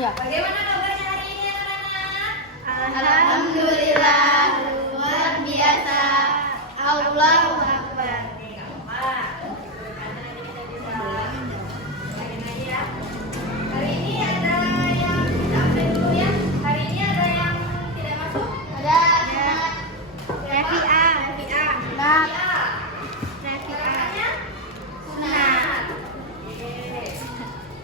Bagaimana kabarnya hari ini anak-anak? Alhamdulillah, luar biasa. Allahu Akbar. Hari ini ada yang sampai dulu ya. Hari ini ada yang tidak masuk. Ada Rafi'ah. Rafi'ahnya sunat.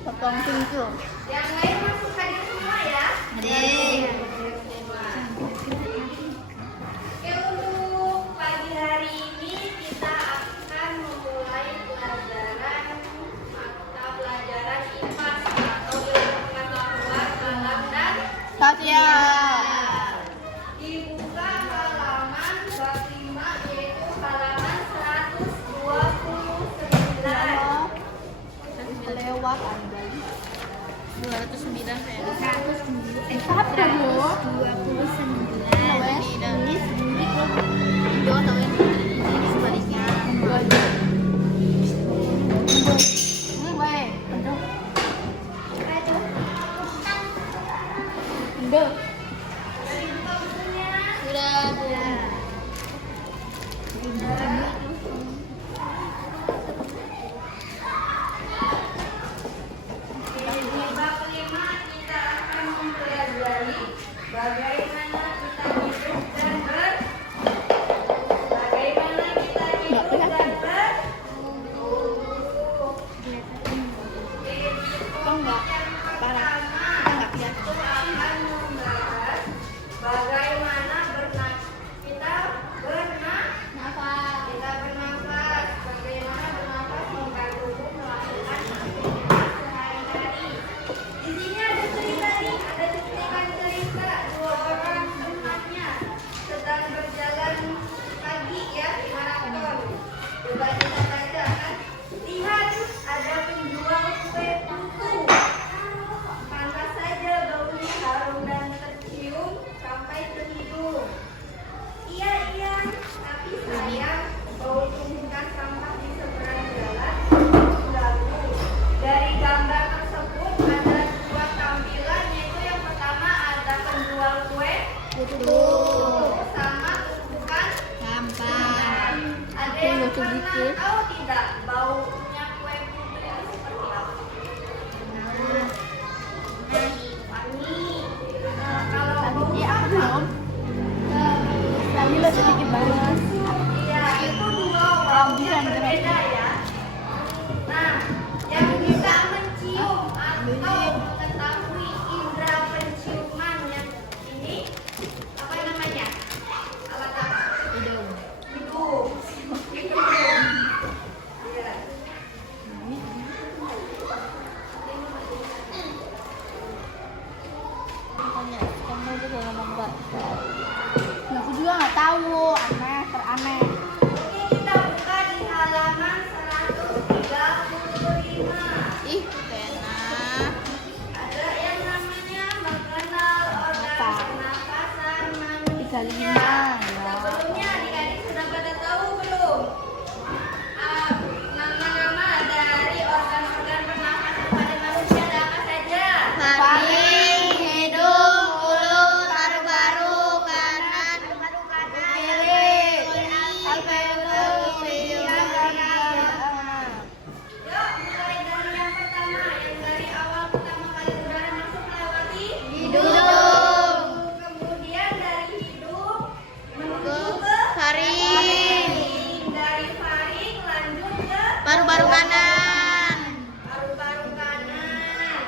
potong pintu. Yang lain masuk hadir semua ya. Hadir. Oke, untuk pagi hari ini kita akan memulai pelajaran mata pelajaran IPA atau ilmu pengetahuan alam dan Fatihah. dibuka halaman bab 5 yaitu halaman 129. Lewat 209 saya. 129. Di bab 5 kita akan mempelajari bagaimana kita hidup dan sedikit. Tahu tidak baunya kue putri itu seperti apa? Wangi. Kalau baunya apa? Sambil sedikit banget. Iya, itu dua bau yang berbeda ya. Nah, yang bisa mencium atau mengetahui indera penciuman yang ini apa namanya? Alat apa? Hidung. Hidung. Iya. Tanya, kamu juga ngomong enggak? Nah, aku juga nggak tahu, aneh, teraneh. Oke, kita buka di halaman 135. Paru-paru kanan. Paru-paru kanan.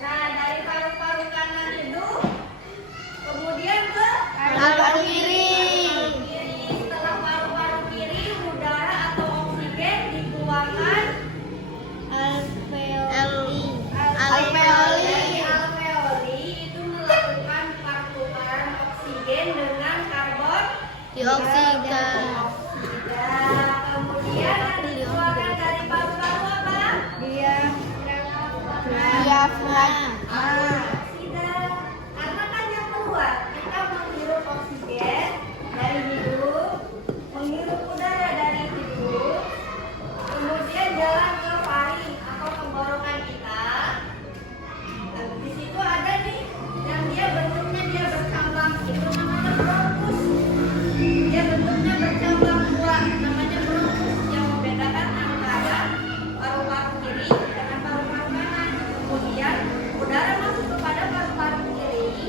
Nah, dari paru-paru kanan itu kemudian ke Paru-paru kiri. kiri. Setelah paru-paru kiri, udara atau oksigen dikeluarkan Alveoli. Alveoli itu melakukan pertukaran oksigen dengan karbon Dioksida. Kemudian yang dikeluarkan dari paru-paru apa? Diafragma. Oksida. Karena kan yang keluar kita menghirup oksigen dari hidung, menghirup udara dari hidung, kemudian jalan ke faring atau tenggorokan kita. Nah, di situ ada nih yang dia bentuknya dia bercabang, itu namanya bronkus. Dia bentuknya bercabang dua, namanya bronkus, yang membedakan antara paru-paru kiri dengan paru-paru kanan. Kemudian udara masuk kepada paru-paru kiri,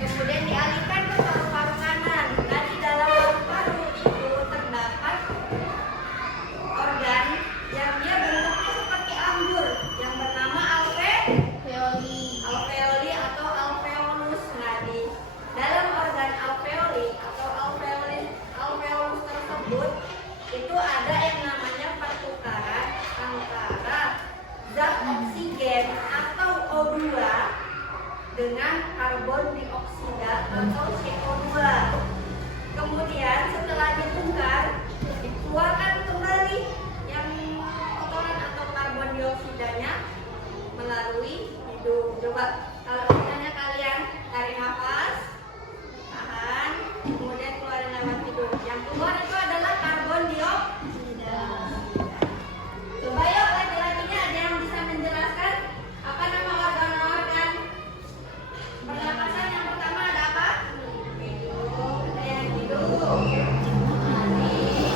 kemudian dialihkan ke paru-paru kanan. Dan di dalam paru-paru itu terdapat organ yang dia bentuknya seperti anggur, yang bernama alveoli atau alveolus. Nah, di dalam organ alveoli atau alveolus tersebut itu ada yang namanya pertukaran antara zat oksigen atau O2 dengan karbon dioksida atau CO2. Kemudian setelah ditungkar, dikeluarkan kembali yang kotoran atau karbon dioksidanya melalui hidung. Coba kalau misalnya kalian tarik nafas, tahan, kemudian keluarin lewat hidung. Yang keluar itu adalah karbon dioksida. Coba yuk laki-lakinya ada yang bisa menjelaskan apa nama organ-organ pernapasan yang pertama ada apa? Hidung. Ada yang hidung.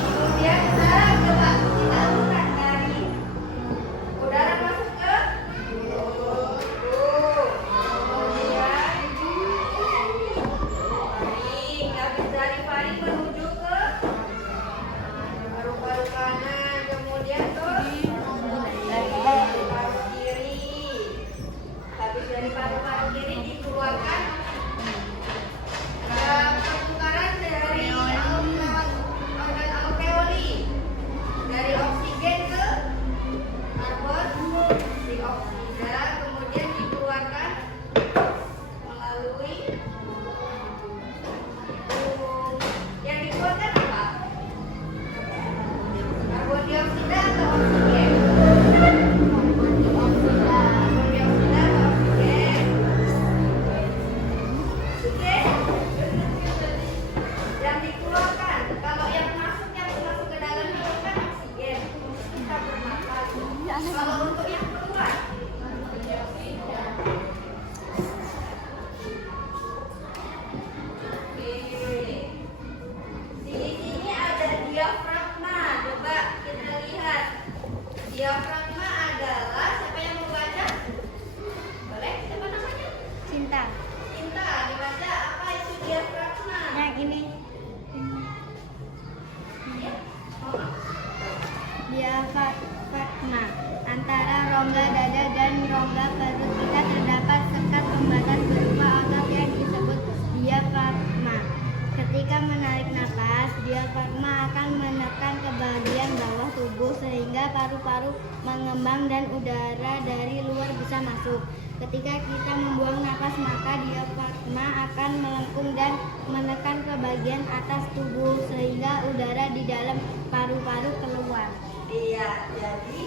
Kemudian sekarang coba kita urut dari udara masuk ke hidung. Kemudian faring, habis dari faring menuju ke paru-paru kanan, kemudian ke paru-paru kiri. Habis dari paru-paru kiri dikeluarkan pertukaran dari organ alveoli, dari oksigen ke karbon dioksida, kemudian dikeluarkan melalui hidung. Yang dikeluarkan apa? Karbon dioksida atau oksigen? Karbon dioksida atau oksigen? Oksigen. Yang dikeluarkan, kalau yang masuk ke dalam hidung kan oksigen untuk kita bernafas. Kalau untuk yang keluar sini ada diafragma. Coba kita lihat. Diafragma adalah, siapa yang mau baca? Boleh? Siapa namanya? Cinta. Cinta. Dibaca apa itu diafragma? Yang ini. Ya? Diafragma. Antara rongga dada dan rongga perut kita terdapat sekat pembatas berupa otot yang disebut diafragma. Ketika menarik napas, diafragma akan menekan ke bagian bawah tubuh sehingga paru-paru mengembang dan udara dari luar bisa masuk. Ketika kita membuang napas, maka diafragma akan melengkung dan menekan ke bagian atas tubuh sehingga udara di dalam paru-paru keluar. Iya, jadi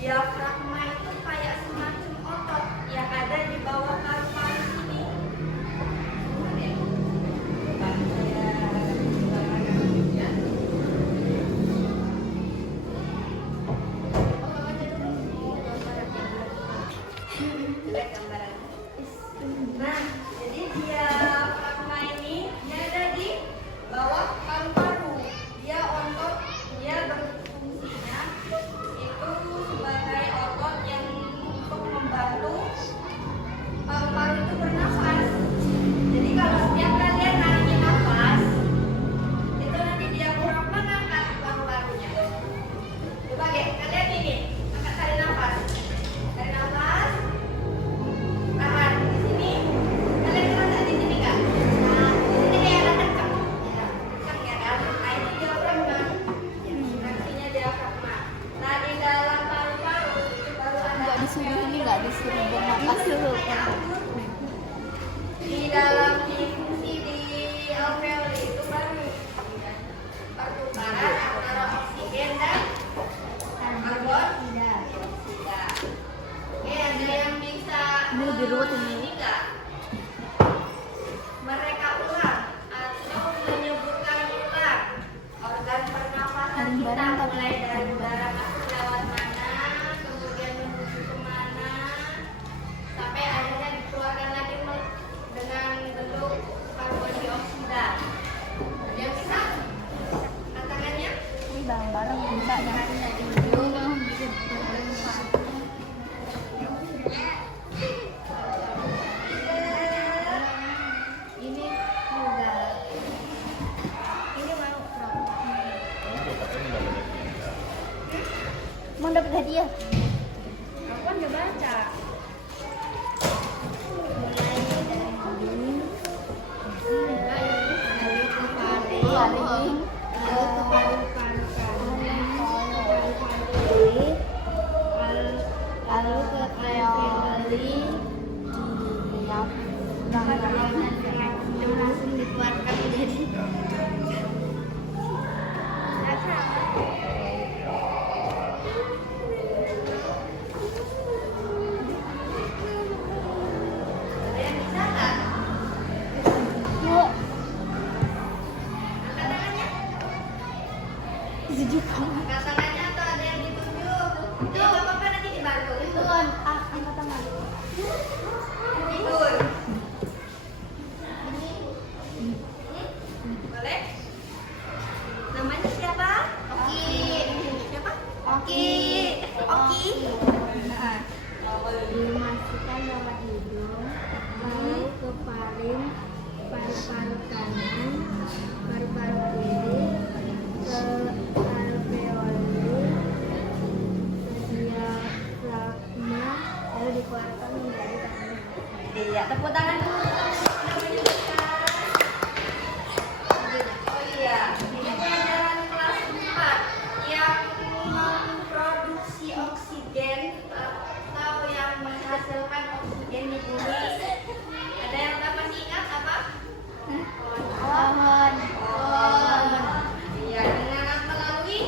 diafragma itu kayak semacam otot yang ada di bawah paru-paru sini. Nah, jadi diafragma ini dia ada di bawah paru-paru. Dia otot, dia berfungsi Di dalam fungsi di alveoli itu baru pertukaran antara oksigen dan karbon dioksida. Oke, ada yang bisa ini nggak? Mereka ulang atau menyebutkan ulang organ pernafasan kita, mulai dari udara masuk lewat mana, kemudian menuju kemana, sampai akhirnya dikeluarkan lagi dengan bentuk karbon dioksida. Ada yang bisa? Tangannya? Ini bareng-bareng bisa jangan jadi ini juga ini mau dapat hadiah. Aku kan udah baca. Lalu ke alveoli, langsung dikeluarkan jadi Ada yang bisa nggak? yuk Angkat tangannya. tujuh Angkat tangannya atau ada yang ditunjuk? Nggak apa-apa, nanti dibantu. turun angkat tangan Tidur. Boleh? Namanya siapa? Oki. Siapa? Oki. Oki. Nah, dimasukkan lewat hidung lalu ke paru kanan, paru-paru kiri, ke alveoli, ke diafragma, lalu dikeluarkan menjadi tangan. iya, tepuk tangan dulu. Oh iya, ini pelajaran kelas 4 yang memproduksi oksigen atau yang menghasilkan oksigen di bumi. Ada yang masih ingat apa? Pohon. Iya, dengan melalui